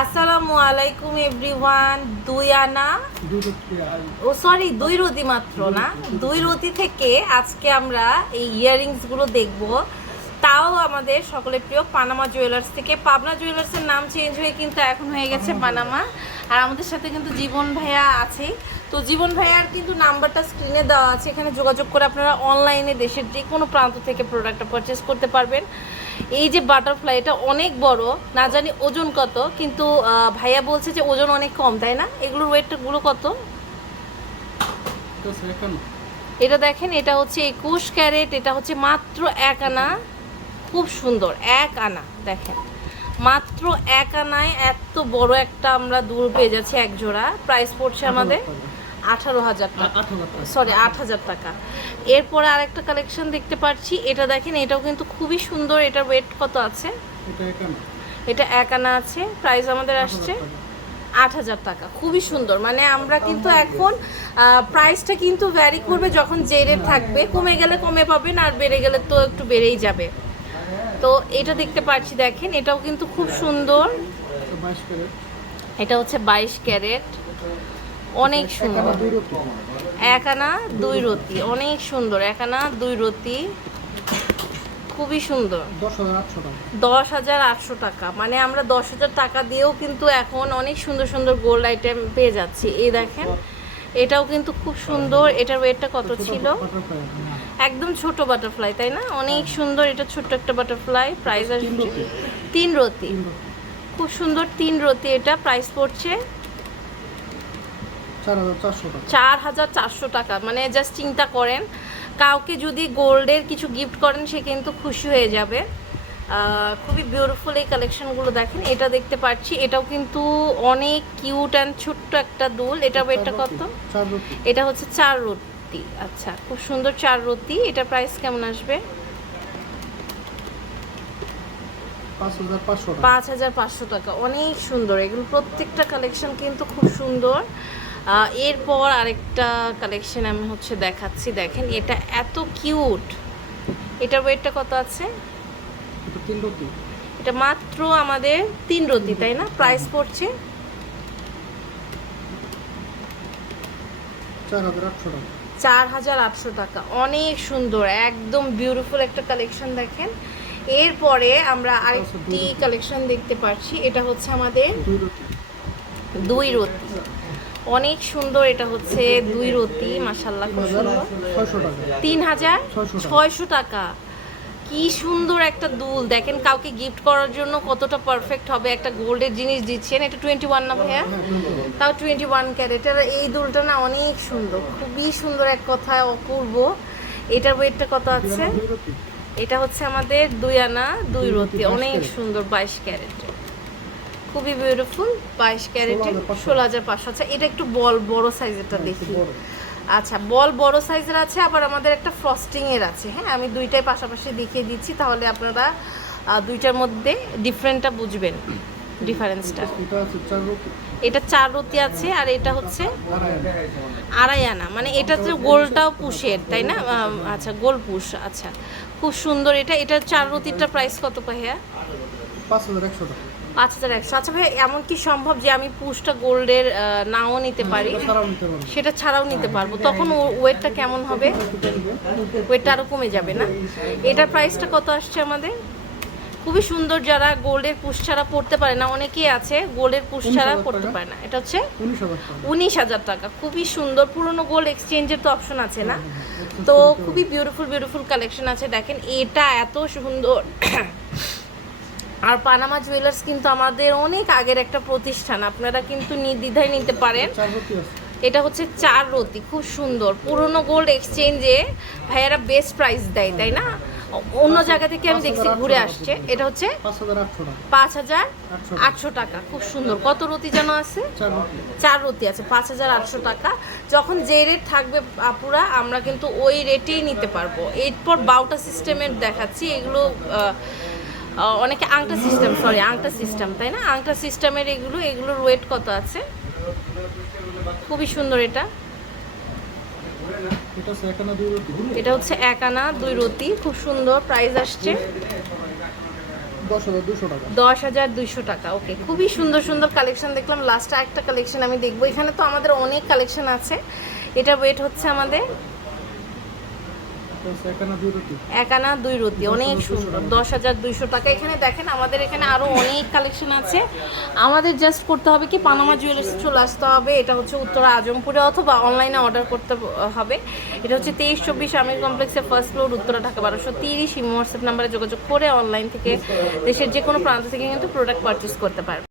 আসসালামু আলাইকুম এভরিওয়ান, দুই আনা। ও সরি দুই রতি মাত্র না? দুই রতি থেকে আজকে আমরা এই ইয়াররিংসগুলো দেখব। তাও আমাদের সকলের প্রিয় পানামা জুয়েলার্স থেকে। পাবনা জুয়েলার্সের নাম চেঞ্জ হয়ে কিন্তু এখন হয়ে গেছে পানামা আর আমাদের সাথে কিন্তু জীবন ভাইয়া আছে। তো জীবন ভাইয়ার কিন্তু নাম্বারটা স্ক্রিনে দেওয়া আছে। এখানে যোগাযোগ করে আপনারা অনলাইনে দেশের যে কোনো প্রান্ত থেকে প্রোডাক্টটা পারচেস করতে পারবেন। এই যে বাটারফ্লাই এটা অনেক বড় না জানি ওজন কত কিন্তু ভাইয়া বলছে যে ওজন অনেক কম তাই না? এগুলোর ওয়েটগুলো কত? এটা দেখেন এটা হচ্ছে একুশ ক্যারেট এটা হচ্ছে মাত্র এক আনা। খুব সুন্দর এক আনা দেখেন। মাত্র এক আনায় এত বড় একটা আমরা দূর পেয়ে যাচ্ছি এক জোড়া প্রাইস পড়ছে আমাদের আঠারো হাজার টাকা। সরি আট হাজার টাকা। এরপরে আরেকটা কালেকশন দেখতে পাচ্ছি এটা দেখেন এটাও কিন্তু খুবই সুন্দর। এটার ওয়েট কত আছে? এটা এক আনা আছে। প্রাইস আমাদের আসছে আট হাজার টাকা। খুবই সুন্দর। মানে আমরা কিন্তু এখন প্রাইসটা কিন্তু ভ্যারি করবে যখন যে রেট থাকবে। কমে গেলে কমে পাবেন আর বেড়ে গেলে তো একটু বেড়েই যাবে। তো এটা দেখতে পাচ্ছি দেখেন এটাও কিন্তু খুব সুন্দর। এটা হচ্ছে বাইশ ক্যারেট। অনেক সুন্দর। এক আনা দুই রতি, অনেক সুন্দর। এক আনা দুই রতি, খুবই সুন্দর। দশ হাজার আটশো টাকা। মানে আমরা দশ হাজার টাকা দিয়েও কিন্তু এখন অনেক সুন্দর সুন্দর গোল্ড আইটেম পেয়ে যাচ্ছি। এই দেখেন, এটাও কিন্তু খুব সুন্দর। এটার ওয়েটটা কত ছিল? একদম ছোট বাটারফ্লাই তাই না? অনেক সুন্দর। এটা ছোট্ট একটা বাটারফ্লাই প্রাইস আসছে তিন রতি। খুব সুন্দর তিন রতি এটা। প্রাইস পড়ছে চার হাজার চারশো টাকা। মানে জাস্ট চিন্তা করেন কাউকে যদি গোল্ডের কিছু গিফট করেন সে কিন্তু খুশি হয়ে যাবে। খুবই বিউটিফুল এই কালেকশনগুলো দেখেন। এটা দেখতে পাচ্ছি এটাও কিন্তু অনেক কিউট অ্যান্ড ছোট্ট একটা দুল। এটা ওয়েটটা কত? এটা হচ্ছে চার রুটি। আচ্ছা খুব সুন্দর চার রুটি। এটা প্রাইস কেমন আসবে? পাঁচ হাজার পাঁচশো টাকা। অনেক সুন্দর। এগুলো প্রত্যেকটা কালেকশন কিন্তু খুব সুন্দর। এরপর আরেকটা কালেকশন আমি হচ্ছে দেখাচ্ছি। দেখেন এটা এত কিউট এটার ওয়েটটা কত আছে? এটা মাত্র আমাদের তিন রতি তাই না? প্রাইস পড়ছে? চার হাজার আটশো টাকা। অনেক সুন্দর একদম বিউটিফুল একটা কালেকশন দেখেন। এরপরে আমরা আরেকটি কালেকশন দেখতে পাচ্ছি। এটা হচ্ছে আমাদের দুই রতি অনেক সুন্দর এটা হচ্ছে দুই রতি মাসাল্লাহ খুব সুন্দর। তিন হাজার ছয়শো টাকা। কি সুন্দর একটা দুল। দেখেন কাউকে গিফট করার জন্য কতটা পারফেক্ট হবে। একটা গোল্ডের জিনিস দিচ্ছেন। এটা টোয়েন্টি ওয়ান না ভাইয়া? তাও টোয়েন্টি ওয়ান ক্যারেটের এই দুলটা না অনেক সুন্দর। খুবই সুন্দর এক কথায় অপূর্ব। এটার ওয়েটটা কত আছে? এটা হচ্ছে আমাদের দুই আনা দুই রতি অনেক সুন্দর বাইশ ক্যারেট খুবই বিউটিফুল বাইশ ক্যারেটের ষোলো হাজার পাঁচশো। আচ্ছা এটা একটু বল বড় সাইজেরটা দেখি। আচ্ছা বল বড় সাইজের আছে আবার আমাদের একটা ফ্রস্টিং এর আছে। হ্যাঁ আমি দুইটাই পাশাপাশি দেখিয়ে দিচ্ছি তাহলে আপনারা দুইটার মধ্যে ডিফারেন্টটা বুঝবেন ডিফারেন্সটা এটা চার রতি আছে আর এটা হচ্ছে আড়াই আনা মানে এটা তো গোলটাও পুষের তাই না? আচ্ছা গোল পুষ আচ্ছা। খুব সুন্দর এটা। এটা চার রতিটা প্রাইস কত পাইয়া পাঁচ হাজার একশো আচ্ছা ভাই এমন কি সম্ভব যে আমি পুষটা গোল্ডের নাও নিতে পারি? সেটা ছাড়াও নিতে পারব। তখন ওয়েটটা কেমন হবে? ওয়েটটা আরও কমে যাবে না? এটার প্রাইসটা কত আসছে আমাদের? খুবই সুন্দর যারা গোল্ডের পুষ ছাড়া পড়তে পারে না অনেকেই আছে গোল্ডের পুষ ছাড়া পড়তে পারে না। এটা হচ্ছে উনিশ হাজার টাকা। খুবই সুন্দর। পুরনো গোল্ড এক্সচেঞ্জের তো অপশন আছে না? তো খুবই বিউটিফুল বিউটিফুল কালেকশন আছে। দেখেন এটা এত সুন্দর। আর পানামা জুয়েলার্স কিন্তু আমাদের অনেক আগের একটা প্রতিষ্ঠান। আপনারা কিন্তু নির্দ্বিধায় নিতে পারেন। এটা হচ্ছে চার রতি খুব সুন্দর। পুরনো গোল্ড এক্সচেঞ্জে ভাইয়ারা বেস্ট প্রাইস দেয় তাই না? অন্য জায়গা থেকে আমি দেখছি ঘুরে আসছে। এটা হচ্ছে পাঁচ হাজার আটশো টাকা। খুব সুন্দর। কত রতি যেন আছে? চার রতি। আছে পাঁচ হাজার আটশো টাকা। যখন যে রেট থাকবে আপুরা আমরা কিন্তু ওই রেটেই নিতে পারব। এরপর বাউটা সিস্টেমের দেখাচ্ছি। এগুলো অনেকে আংটা সিস্টেম সরি আংটা সিস্টেম তাই না? আংটা সিস্টেমের এগুলো, এগুলোর ওয়েট কত আছে? খুবই সুন্দর এটা। এটা হচ্ছে এক আনা, দুই রতি, খুব সুন্দর প্রাইস আসছে। দশ হাজার দুইশো টাকা ওকে খুবই সুন্দর সুন্দর কালেকশন দেখলাম। লাস্ট একটা কালেকশন আমি দেখব। এখানে তো আমাদের অনেক কালেকশন আছে। এটা ওয়েট হচ্ছে আমাদের একানা দুই রুটি। অনেক সুন্দর দশ হাজার দুইশো টাকা। এখানে দেখেন আমাদের এখানে আরও অনেক কালেকশন আছে। আমাদের জাস্ট করতে হবে কি পানামা জুয়েলার্স চলে আসতে হবে। এটা হচ্ছে উত্তরা আজমপুরে অথবা অনলাইনে অর্ডার করতে হবে। এটা হচ্ছে তেইশ চব্বিশ আমির কমপ্লেক্সের ফার্স্ট ফ্লোর উত্তরা ঢাকা বারোশো তিরিশ। হোয়াটসঅ্যাপ নাম্বারে যোগাযোগ করে অনলাইন থেকে দেশের যে কোনো প্রান্ত থেকে কিন্তু প্রোডাক্ট পারচেস করতে পারবে।